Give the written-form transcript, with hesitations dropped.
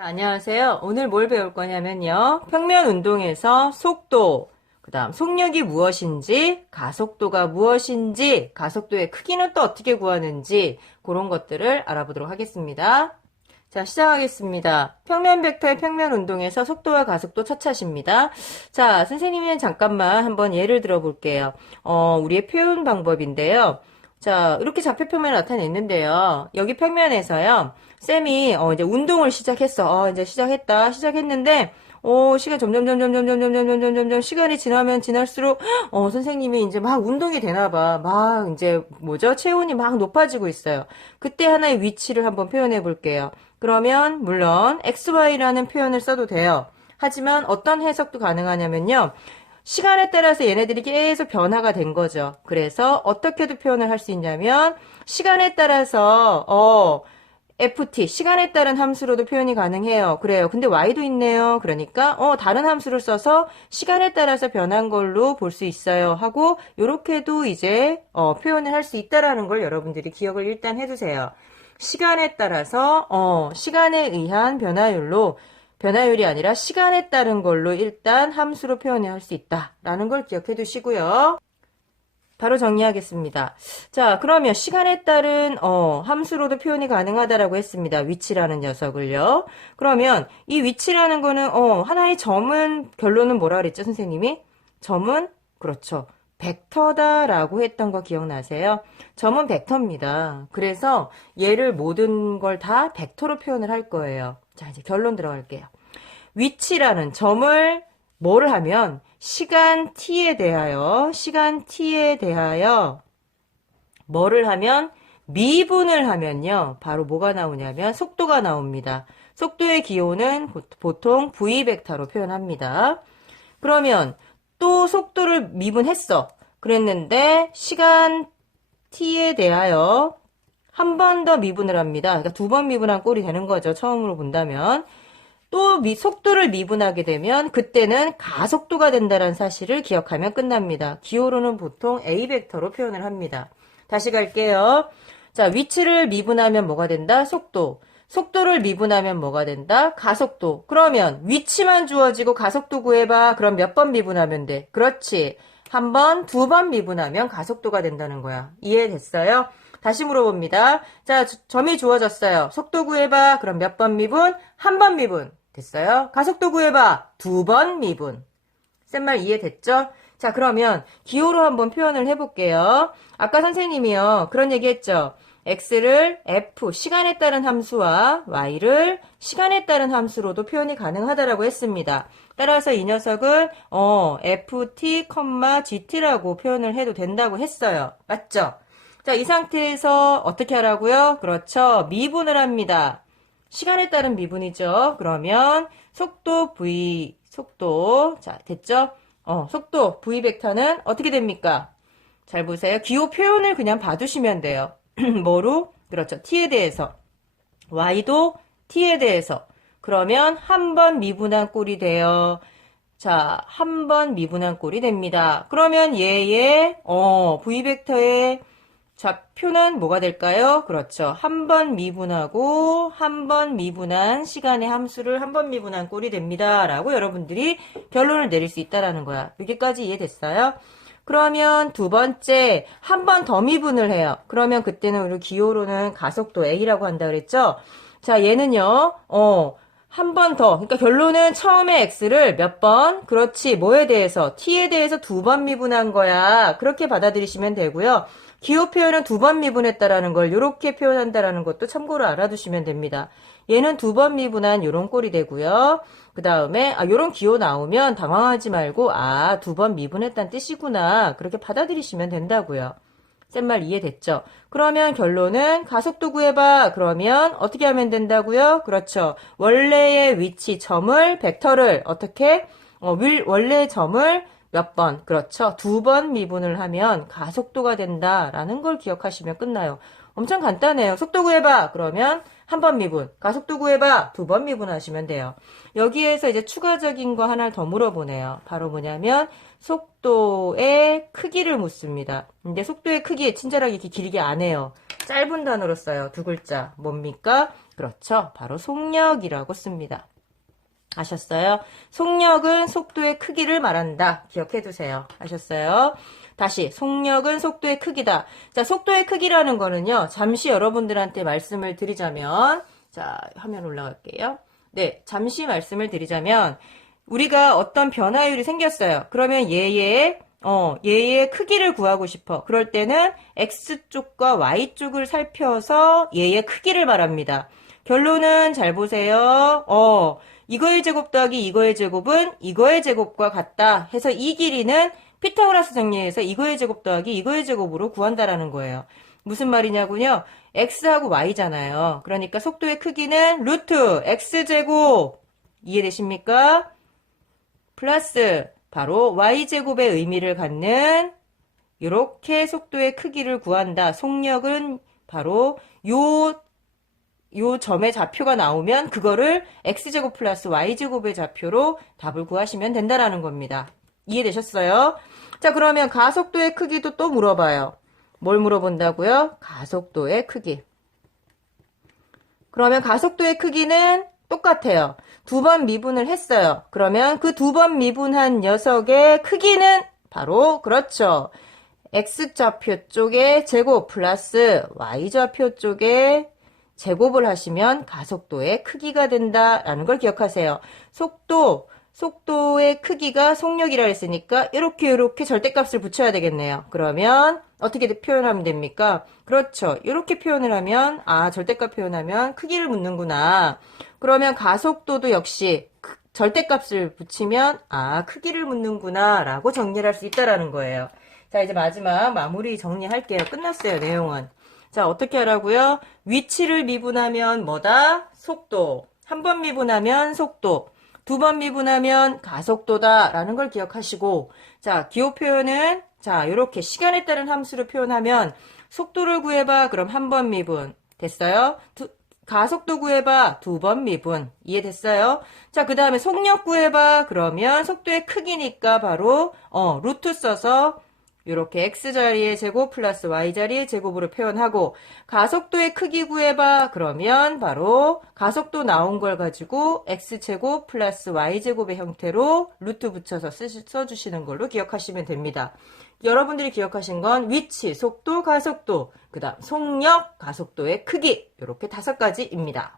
안녕하세요. 오늘 뭘 배울 거냐면요. 평면 운동에서 속도, 그 다음 속력이 무엇인지, 가속도가 무엇인지, 가속도의 크기는 또 어떻게 구하는지 그런 것들을 알아보도록 하겠습니다. 자, 시작하겠습니다. 평면 벡터의 평면 운동에서 속도와 가속도 차차십니다. 자, 선생님은 잠깐만 한번 예를 들어 볼게요. 우리의 표현 방법인데요. 자, 이렇게 좌표평면을 나타냈는데요. 여기 평면에서요. 쌤이 이제 운동을 시작했어. 이제 시작했는데 시간 점점 시간이 지나면 지날수록 선생님이 이제 막 운동이 되나 봐. 막 이제 뭐죠? 체온이 막 높아지고 있어요. 그때 하나의 위치를 한번 표현해 볼게요. 그러면 물론 XY라는 표현을 써도 돼요. 하지만 어떤 해석도 가능하냐면요. 시간에 따라서 얘네들이 계속 변화가 된 거죠. 그래서 어떻게도 표현을 할 수 있냐면 시간에 따라서 FT, 시간에 따른 함수로도 표현이 가능해요. 그래요. 근데 Y도 있네요. 그러니까, 다른 함수를 써서 시간에 따라서 변한 걸로 볼 수 있어요. 하고, 요렇게도 이제, 표현을 할 수 있다라는 걸 여러분들이 기억을 일단 해두세요. 시간에 따라서, 시간에 의한 변화율이 아니라 시간에 따른 걸로 일단 함수로 표현을 할 수 있다라는 걸 기억해 두시고요. 바로 정리하겠습니다. 자, 그러면 시간에 따른 함수로도 표현이 가능하다라고 했습니다. 위치라는 녀석을요. 그러면 이 위치라는 거는 하나의 점은 결론은 뭐라 그랬죠, 선생님이? 점은 그렇죠. 벡터다라고 했던 거 기억나세요? 점은 벡터입니다. 그래서 얘를 모든 걸 다 벡터로 표현을 할 거예요. 자, 이제 결론 들어갈게요. 위치라는 점을 뭐를 하면 시간 t에 대하여 뭐를 하면 미분을 하면요. 바로 뭐가 나오냐면 속도가 나옵니다. 속도의 기호는 보통 v 벡터로 표현합니다. 그러면 또 속도를 미분했어. 그랬는데 시간 t에 대하여 한 번 더 미분을 합니다. 그러니까 두 번 미분한 꼴이 되는 거죠. 처음으로 본다면. 또 속도를 미분하게 되면 그때는 가속도가 된다는 사실을 기억하면 끝납니다. 기호로는 보통 A벡터로 표현을 합니다. 다시 갈게요. 자, 위치를 미분하면 뭐가 된다? 속도. 속도를 미분하면 뭐가 된다? 가속도. 그러면 위치만 주어지고 가속도 구해봐. 그럼 몇 번 미분하면 돼? 그렇지. 한 번, 두 번 미분하면 가속도가 된다는 거야. 이해됐어요? 다시 물어봅니다. 자, 점이 주어졌어요. 속도 구해봐. 그럼 몇 번 미분? 한 번 미분. 됐어요? 가속도 구해봐. 두 번 미분. 쌤 말 이해됐죠? 자, 그러면 기호로 한번 표현을 해볼게요. 아까 선생님이요. 그런 얘기 했죠. x를 f, 시간에 따른 함수와 y를 시간에 따른 함수로도 표현이 가능하다라고 했습니다. 따라서 이 녀석은 ft, gt라고 표현을 해도 된다고 했어요. 맞죠? 자, 이 상태에서 어떻게 하라고요? 그렇죠. 미분을 합니다. 시간에 따른 미분이죠. 그러면 속도 자, 됐죠? 속도 v벡터는 어떻게 됩니까? 잘 보세요. 기호 표현을 그냥 봐두시면 돼요. 뭐로? 그렇죠. t에 대해서. y도 t에 대해서. 그러면 한 번 미분한 꼴이 돼요. 자, 한 번 미분한 꼴이 됩니다. 그러면 얘의 v벡터의 좌표는 뭐가 될까요? 그렇죠. 한 번 미분하고 한 번 미분한 시간의 함수를 한 번 미분한 꼴이 됩니다. 라고 여러분들이 결론을 내릴 수 있다라는 거야. 여기까지 이해됐어요? 그러면 두 번째 한 번 더 미분을 해요. 그러면 그때는 우리 기호로는 가속도 A라고 한다 그랬죠? 자, 얘는요. 한 번 더. 그러니까 결론은 처음에 x를 몇 번? 그렇지. 뭐에 대해서? t에 대해서 두 번 미분한 거야. 그렇게 받아들이시면 되고요. 기호 표현은 두 번 미분했다라는 걸 이렇게 표현한다라는 것도 참고로 알아두시면 됩니다. 얘는 두 번 미분한 요런 꼴이 되고요. 그 다음에 요런 기호 나오면 당황하지 말고 두 번 미분했다는 뜻이구나. 그렇게 받아들이시면 된다고요. 쌤 말 이해됐죠? 그러면 결론은 가속도 구해봐. 그러면 어떻게 하면 된다고요? 그렇죠. 원래의 위치 점을 벡터를 어떻게 원래의 점을 몇 번, 그렇죠. 두 번 미분을 하면 가속도가 된다라는 걸 기억하시면 끝나요. 엄청 간단해요. 속도 구해봐. 그러면 한 번 미분. 가속도 구해봐. 두 번 미분하시면 돼요. 여기에서 이제 추가적인 거 하나를 더 물어보네요. 바로 뭐냐면 속도의 크기를 묻습니다. 근데 속도의 크기 친절하게 이렇게 길게 안 해요. 짧은 단어로 써요. 두 글자. 뭡니까? 그렇죠. 바로 속력이라고 씁니다. 아셨어요? 속력은 속도의 크기를 말한다. 기억해 두세요. 아셨어요? 다시 속력은 속도의 크기다. 자, 속도의 크기라는 거는요. 잠시 여러분들한테 말씀을 드리자면 자, 화면 올라갈게요. 네, 잠시 말씀을 드리자면 우리가 어떤 변화율이 생겼어요. 그러면 얘의 크기를 구하고 싶어. 그럴 때는 X쪽과 Y쪽을 살펴서 얘의 크기를 말합니다. 결론은 잘 보세요. 이거의 제곱 더하기 이거의 제곱은 이거의 제곱과 같다 해서 이 길이는 피타고라스 정리해서 이거의 제곱 더하기 이거의 제곱으로 구한다라는 거예요. 무슨 말이냐고요? x하고 y잖아요. 그러니까 속도의 크기는 루트 x제곱 이해되십니까? 플러스 바로 y제곱의 의미를 갖는 이렇게 속도의 크기를 구한다. 속력은 바로 요 점의 좌표가 나오면 그거를 x제곱 플러스 y제곱의 좌표로 답을 구하시면 된다라는 겁니다. 이해되셨어요? 자, 그러면 가속도의 크기도 또 물어봐요. 뭘 물어본다고요? 가속도의 크기. 그러면 가속도의 크기는 똑같아요. 2번 미분을 했어요. 그러면 그 2번 미분한 녀석의 크기는 바로 그렇죠. x좌표 쪽의 제곱 플러스 y좌표 쪽의 제곱을 하시면 가속도의 크기가 된다라는 걸 기억하세요. 속도의 크기가 속력이라 했으니까 이렇게 절대값을 붙여야 되겠네요. 그러면 어떻게 표현하면 됩니까? 그렇죠. 이렇게 표현을 하면 절대값 표현하면 크기를 묻는구나. 그러면 가속도도 역시 절대값을 붙이면 크기를 묻는구나 라고 정리를 할 수 있다라는 거예요. 자, 이제 마지막 마무리 정리할게요. 끝났어요, 내용은. 자, 어떻게 하라고요? 위치를 미분하면 뭐다? 속도. 한 번 미분하면 속도. 2번 미분하면 가속도다 라는 걸 기억하시고, 자, 기호 표현은 자, 이렇게 시간에 따른 함수로 표현하면 속도를 구해봐. 그럼 한 번 미분. 됐어요? 가속도 구해봐. 2번 미분. 이해됐어요? 자, 그 다음에 속력 구해봐. 그러면 속도의 크기니까 바로 루트 써서 이렇게 x자리의 제곱 플러스 y자리의 제곱으로 표현하고, 가속도의 크기 구해봐. 그러면 바로 가속도 나온 걸 가지고 x제곱 플러스 y제곱의 형태로 루트 붙여서 써주시는 걸로 기억하시면 됩니다. 여러분들이 기억하신 건 위치, 속도, 가속도, 그 다음 속력, 가속도의 크기 이렇게 5가지입니다.